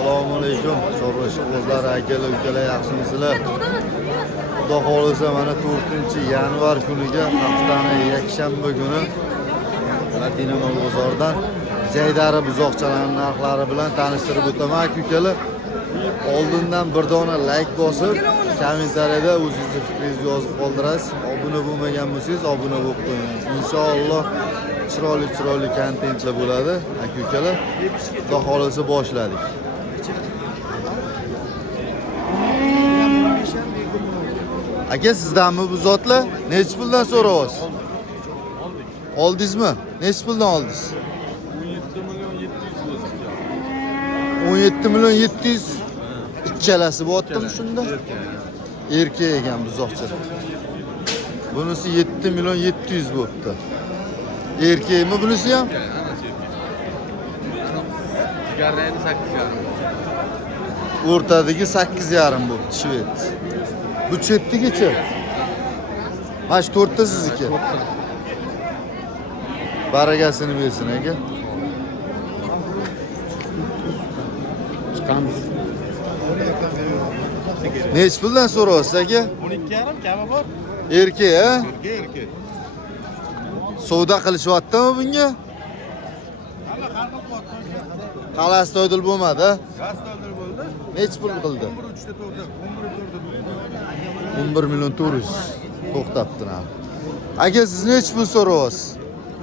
Assalomu alaykum. Chorvashi qizlar, akalar, ukalar, yaxshimisizlar? Xudo xolisa mana 4-yanvar kuniga haftaning yakshanba kuni Dinamo bozoridan Jaydari buzoqchalarining narxlari bilan tanishtirib o'taman, ukalar. Oldindan bir dona like bosib, kommentariyada o'zingizni fikringizni yozib qoldirasiz. Obuna bo'lmagan bo'lsangiz, obuna bo'lib qo'ying. Inshaalloh chiroyli kontentlar bo'ladi, aka-ukalar. Xudo xolisa boshladik. Aka, sizdanmi bu zotlar? Necha puldan so'rayapsiz? Oldingizmi? Necha puldan oldingiz? 17 milyon 700. Ikkalasi bo'lyaptimi shunda? Erkak ekan buzoqcha. Bunisi 7 milyon 700 bo'pti. Erkakmi bunisi ham? Garrayni 8,5. O'rtadagi 8,5 bo'pti, shved. Bu chetdigicha. Mana shu 4ta sizniki. Baragasini bersin aka. Chiqamiz. Necha puldan so'rayapsiz aka? 12,5 kami bor. Erkak, ha? Erkak. Savdo qilishyaptimi bunga? Qalasi to'ydil bo'lmadi, ha? Gastoldor bo'ldi. Necha pul qildi? 11,3 to'xtab. 11 milyon 400 to'xtabdi ham. Aka, siz necha pul so'rayapsiz?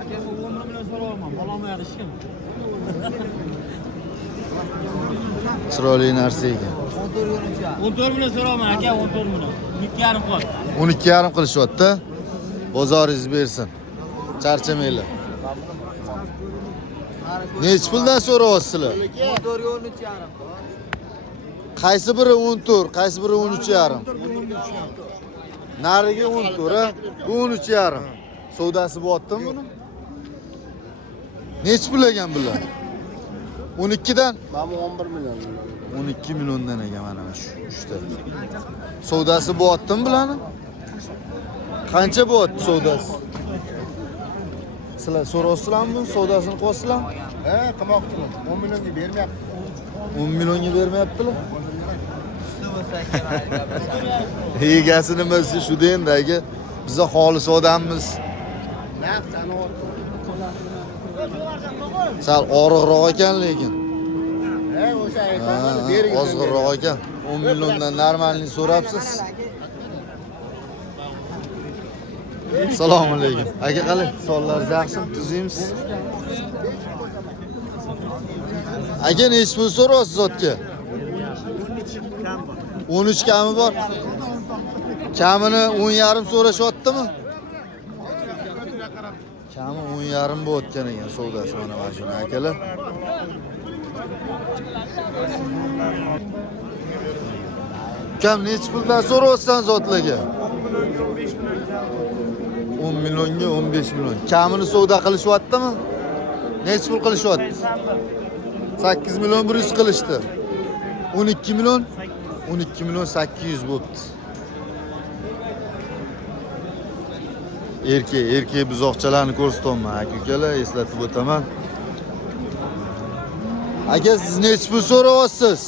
Aka, 11 million so'rayapman. Bolam yarishgan. Chiroyli narsa ekan. 14 million so'rayapman aka, 14 million. 12,5 qol. 12,5 qilishyapti. Bozoringiz bersin. Charchamanglar. Necha puldan so'rayapsizlar? 14,5. Qaysi biri 14, qaysi biri 13,5? Nariga 14, ha? Bu 13,5. Savdosi bo'lyaptimi buni? Necha pul ekan bular? 12dan? Mana 11 million. 12 milliondan ekan mana shu 3ta. Savdosi bo'lyaptimi bularni? Qancha bo'lyapti savdosi? Sizlar so'rayapsizlarmi buni? Savdosini qilyapsizlarmi? Qilmoqchiman. 10 millionga bermayapti. 10 millionga bermayaptilar. Egasi nimasi shu deydi aka. Biz xolis odammiz. Sal og'riqroq ekan lekin. O'sha aytadi, bering. Ozg'irroq ekan. 10 milliondan normalni so'rabsiz. Assalomu alaykum. Aka, qalay? Sonlaringiz yaxshimi? Tuzingmiz? Aka, necha pul so'rayapsiz zotga? 13 kami bor. Kamini 10,5 so'rashyaptimi? Kami 10,5 bo'layotgan ekan savdosi mana shuni akalar. Kam necha puldan so'rayapsan zotlarga? 10 millionga 15 million. Kamini savdo qilishyaptimi? Necha pul qilishyapti? 8 milyon 100 qilishdi. 12 milyon 12 milyon 800 bo'pti. Erkak buzoqchalarni ko'rsatyapman aka-ukalar, eslatib o'taman. Aka, siz necha pul so'rayapsiz?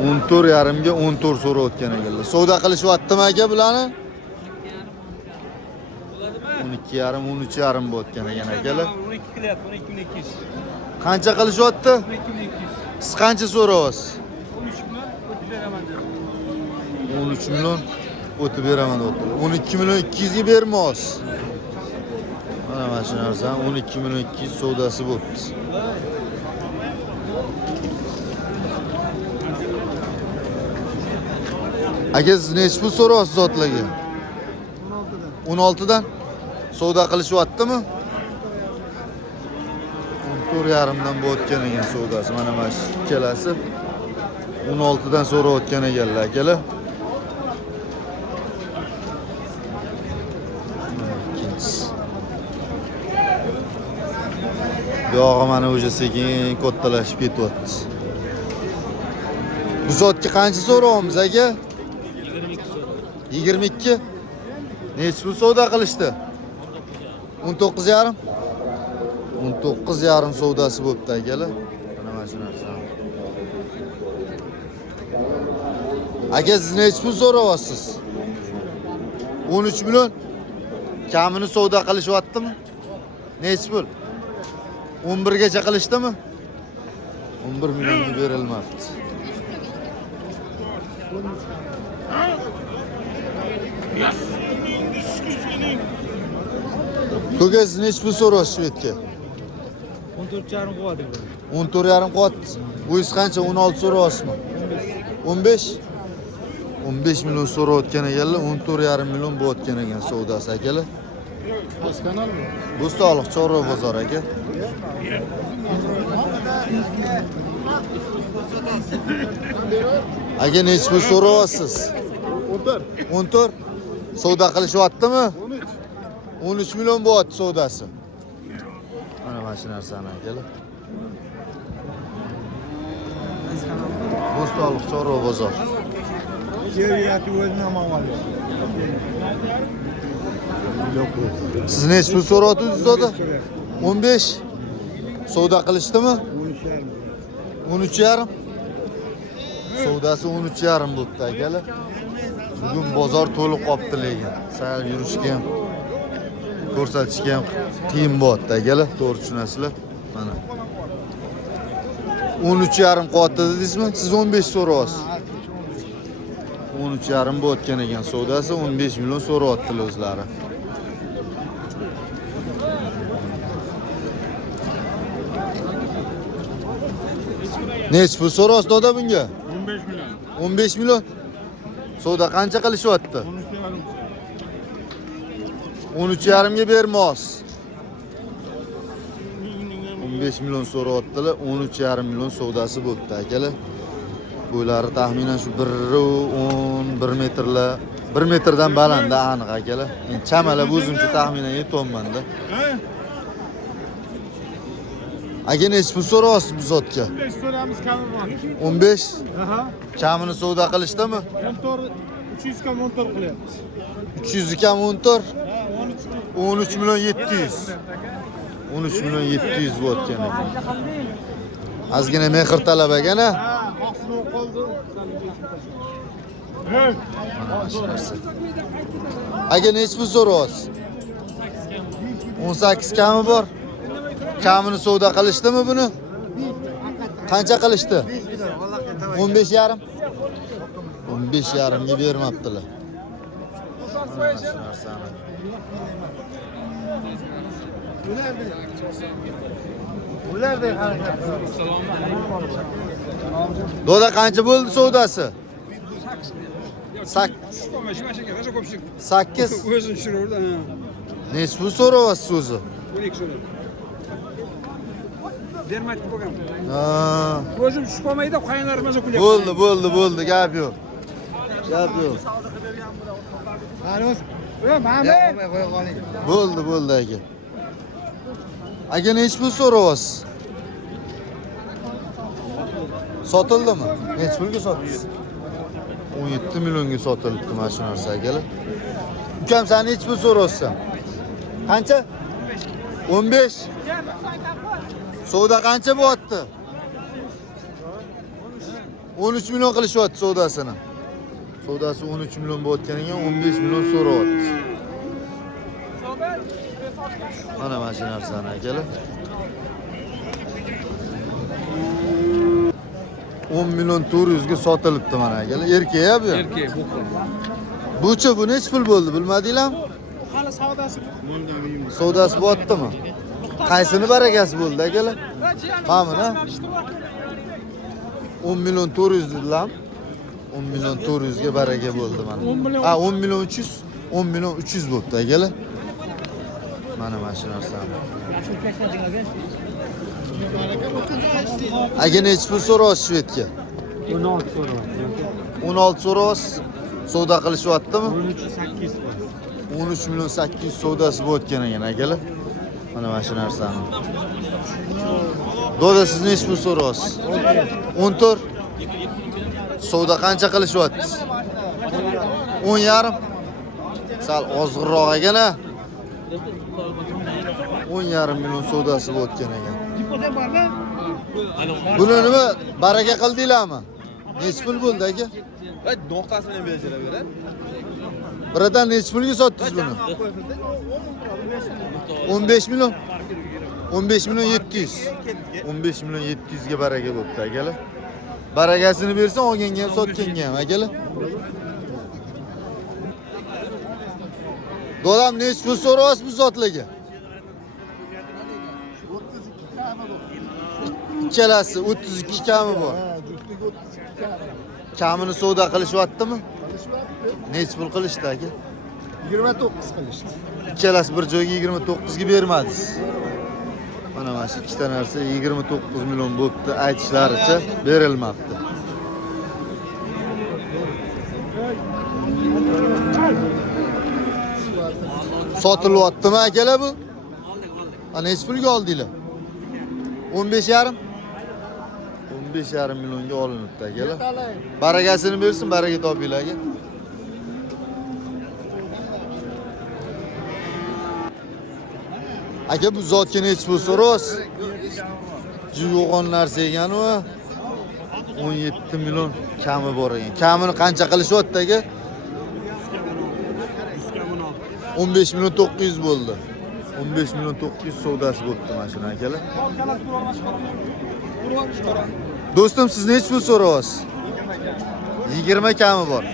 14,5 ga 14 so'rayotgan ekanlar. Savdo qilishyaptimi aka bularni? 12,5 13,5 bo'layotgan ekan akalar. 12 qilyapti, 12,200. Qancha qilishyapti? 12,200. Siz qancha so'rayapsiz? 13 million o'tib beraman dedi. 13 million o'tib beraman dedi. 12 million 200 ga bermoz. Mana shu narsa 12 million 200 savdosi bo'pti. Aka, siz necha pul so'rayapsiz zotlarga? 16dan. Savdo qilishyaptimi? 14,5dan bo'layotgan ekan savdosi. Mana shu ikkalasi 16dan so'rayotgan ekanlar akalar. Yog'i mana o'sha sekin kattalashib ketyapti. Bu zotga qancha so'rayapmiz aka? 22 so'ra. 22. Necha pul savdo qilishdi? 19,5. 19,5 savdosi bo'pti akalar. Mana shu narsa. Aka siz necha pul so'rayapsiz? 13 million. Kamini savdo qilishyaptimi? Necha pul? 11 gacha qilishdimi? 11 millionga berilmabdi. Ko'ga siz necha pul so'rayapsiz Shvedga? 14,5 qilyapti. 14,5 qilyapti. Bo'yingiz qancha? 16 so'rayapsizmi? 15? 15 million so'rayotgan ekanlar, 14,5 million bo'layotgan ekan savdosi akalar. Askanalmi? Bo'stonliq Chorva bozor aka. Aka necha pul so'rayapsiz? 14. 14. Savdo qilishyaptimi? 13 million bo'lyapti savdosi. Mana shu narsani akalar. Bo'stonliq Chorva bozor. Siz necha pul so'rayapsiz savdo? 15. Savdo qilishdimi? 13,5. Savdosi 13,5 bo'pti akalar. Bugun bozor to'liq qopti lekin. Sal yurishga ham, ko'rsatishga ham qiyin bo'pti akalar, to'g'ri tushunasizlar. Mana 13,5 qilyapti dedingizmi? Siz 15 so'rayapsiz. 13,5 bo'layotgan ekan savdosi, 15 million so'rayaptilar o'zlari. Necha pul so'raysiz doda bunga? 15 million. 15 million. Savdo qancha qilishyapti? 13,5 ga bermoqsiz. 15 million so'rayaptilar, 13,5 million savdosi bo'pti akalar. Bo'ylari taxminan shu 1.10 metrlar, 1 metrdan baland aniq akalar. Men chamalab o'zimcha taxminan yetolmanda. Aka necha pul so'rayapsiz bu zotga? 15 so'ramiz kami bor. 15. Aha. Kamini savdo qilishdimi? 300 kam 14 qilyapmiz. 300 kam 14. 13 13 million 700. 13 million 700 bo'layotgan ekan. Ozgina mehr talab ekana. Ha, oqsuv qoldi. Hey, Mana shu narsa. Aka necha pul so'rayapsiz? 18 kami bor. Kamini savdo qilishdimi buni? Qancha qilishdi? 15,5. 15,5 ga bermabdilar. Mana shu narsani. Ularday harakat. Doda qancha bo'ldi savdosi? 8. 8. o'zim tushirdi. Necha pul so'rayapsiz o'zi? 12 so'radi. Bermaydi program. Ha. O'zim tushib qolmaydi, qaynlarimiz kulyapti. Bo'ldi, gap yo'q. Gap yo'q. Halos. Mahmud. Qo'ya qoling. Bo'ldi aka. Aka necha pul so'rayapsiz? Sotildimi? Necha pulga sotdingiz? 17 millionga sotilibdi mana shu narsa akalar. Ukam sen necha pul so'rayapsan? Qancha? 15. Savdo qancha bo'lyapti? 13 million qilishyapti savdosini. Savdosi 13 million bo'layotgan ekan, 15 million so'rayapti. Mana shu narsani akalar. 10 million 400 ga sotilibdi mana akalar. Erkak bu. Erkak bu. Buchi bu necha pul bo'ldi, bilmadinglarmi? Hali savdosi. Savdosi bo'lyaptimi? Qaysini barakasi bo'ldi akalar? Mana 10 million 400 dedilar. 10 million 400 ga baraka bo'ldi mana. 10 million 300, 10 million 300 bo'pti akalar. Mana shu narsani. Aka necha pul so'raysiz Shvedga? 16 so'radi. 16 so'raysiz. Savdo qilishyaptimi? 13 13 million 800 savdosi bo'layotgan ekan akalar. Mana shu narsani. Doda siz necha pul so'raysiz? 14. Savdo qancha qilishyapsiz? 10,5. Sal ozg'irroq ekan-a. 10,5 million savdosi bo'lib o'tgan ekan. Buni nima baraka qildinglarmi? Necha pul bo'ldi aka? Noqtasini ham beraveradi. Biradan necha pulga sotdingiz buni? 15 million. 15 million 700. 15 million 700 ga baraka bo'pti akalar. Barakasini bersan, olganga ham sotganga ham akalar. Dodam necha pul so'rayapsiz bu zotlarga? 32 kami bor. Ikkalasi 32 kami bor. Kamini savdo qilishyaptimi? Necha pul qilishdi aka? 29 qilishdi. Ikkalasi bir joyga 29 ga bermadingiz. Mana shu ikkita narsa 29 million bo'pti, aytishlaricha berilmabdi. Sotilyaptimi akalar bu? Ana necha pulga oldinglar? 15,5? 15,5 millionga olinibdi akalar. Barakasini bersin, baraka topinglar aka. Aka bu zotga necha pul so'raysiz? Yo'g'on narsa ekan u. 17 million kami bor ekan. Kamini qancha qilishyapti aka? 15 million 900 bo'ldi. 15 million 900 savdosi bo'pti mashina akalar. Do'stim, siz necha pul so'rayapsiz? 20 kami bor.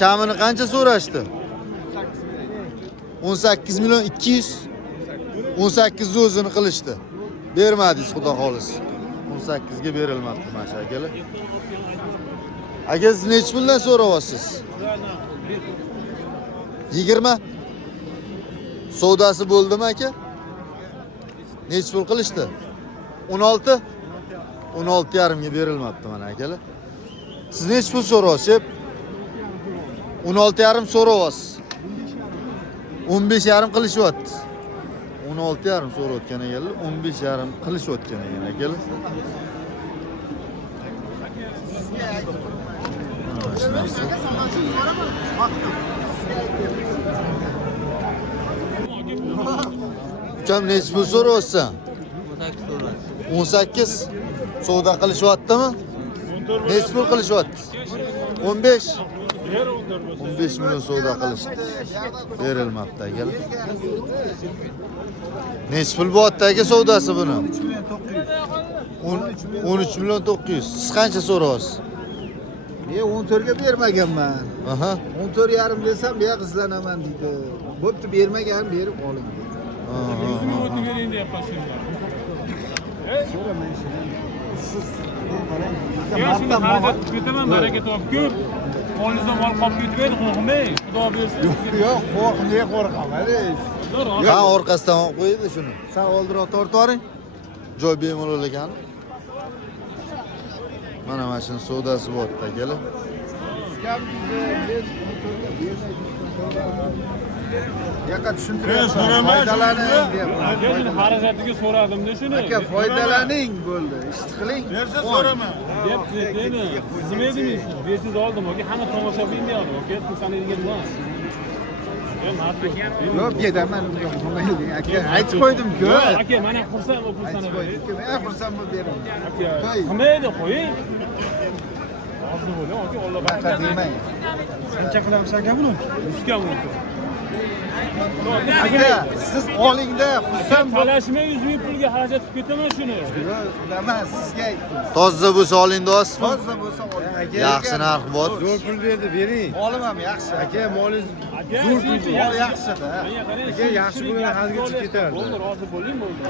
Kamini qancha so'rashdi? 18 million 200. 18 o'zini qilishdi. Bermadingiz, xudo xolisi. 18 ga berilmabdi mana akalar. Aka siz necha puldan so'rayapsiz? 20. Savdosi bo'ldimi aka? Necha pul qilishdi? 16. 16,5 ga berilmabdi mana akalar. Siz necha pul so'rayapsiz? 16,5 so'rayapsiz. 15,5 qilishyapti. 16,5 so'rayotgan ekanlar, 15,5 qilishayotgan ekan akalar. Ukam necha pul so'rayapsan? 18. Savdo qilishyaptimi? Necha pul qilishyapti? 15. 15 million savdo qilishdi. Berilmabdi akalar. Necha pul bo'lyapti aka savdosi buni? 13 million 900. Siz qancha so'rayapsiz? Men 14 ga bermaganman. Aha. 14,5 desam, "Men qizlanaman" dedi. Bo'pti, bermagan, berib oling dedi. O'tib bering deyapman shunda. So'raman shuni. Siz Ya shunda harakat qilib ketaman, baraka topib ko'p. Qo'lingizdan mol qolib ketmaydi, qo'rqmang. Xudo bersin. yo'q, qo'rqmay qo'rqaman. Ha, orqasidan olib qo'ydi shuni. Sen oldiroq tortib oling. Joy bemalol ekan. Mana mashina savdosi bo'pti akalar. Yo'qqa tushuntiryapman. Foydalaning deyapman. Aka shuni xarajatiga so'radim-da shuni. Aka, foydalaning bo'ldi. Ish qiling. Bersa so'rama. Debdi, deymi? Siz nima edingiz? Bersiz oldim, aka. Hamma tomoshabin deyapti, aka. Sanaydigan emas. Yo'q, beraman. Aka, aytib qo'ydim-ku. Aka, mana xursand bo'lib Aytib qo'ydim-ku. Xursand bo'lib beraman. Aka, qilmaydi, qo'ying. Hozir bo'ling, aka, Alloh Baqa demang. qancha qilamiz aka buni? 100 kam bo'ldi. Aka, siz olingda xursand bo'ling. Talashmay 100 ming pulga xarajat qilib ketaman shuni. Yo'q, bilaman, sizga aytdim. Toza bo'lsa oling deyapsizmi? Toza bo'lsa oling. Yaxshi narx bor. Zo'r pul berdi, bering. Olaman, yaxshi. Aka, molingiz Zo'r pul Mol yaxshi-da. Aka, yaxshi bo'lgan hozirga chiqib ketardi. Bo'ldi, rozi bo'ling bo'ldi.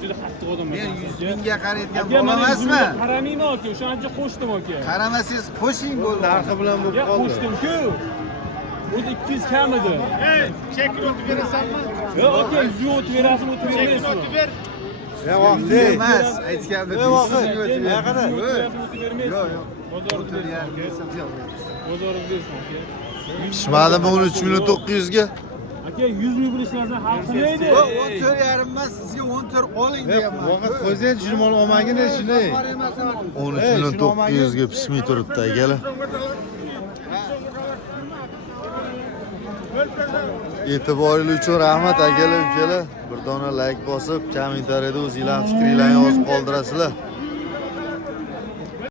Juda qattiq odamman. Men 100 mingga qarayotgan Aka, mana bo'lamasmi? qaramayman aka, o'shancha qo'shdim aka. Qaramasangiz qo'shing bo'ldi. Narxi bilan bo'lib Ya qoldi. qo'shdim-ku. O'zi 200 kam edi. Chekni o'tib berasanmi? Yo'q aka, 100 o'tib berasizmi, o'tib bermaysizmi? Ya vaqt Emas, aytganda Ey, vaqt. sizga o'tib Ya, qara. beraman. O'tib bermaysizmi? Yo'q, yo'q. Bozoringiz bersin aka. Desam yo'q. Bozoringiz bersin aka. Pishmadimi 13 million 900 ga? Aka 100 ming pul ishlarsa hal qilmaydi. Yo'q, 14,5 emas, sizga 14 oling deyapman. Vaqt qo'ysangiz shuni mol olmagin shunday. 13 million 900 ga pishmay turibdi akalar. E'tiboringiz uchun rahmat akalar, ukalar. Bir dona like bosib, kommentariyada o'zingizlarning fikringizni yozib qoldirasizlar.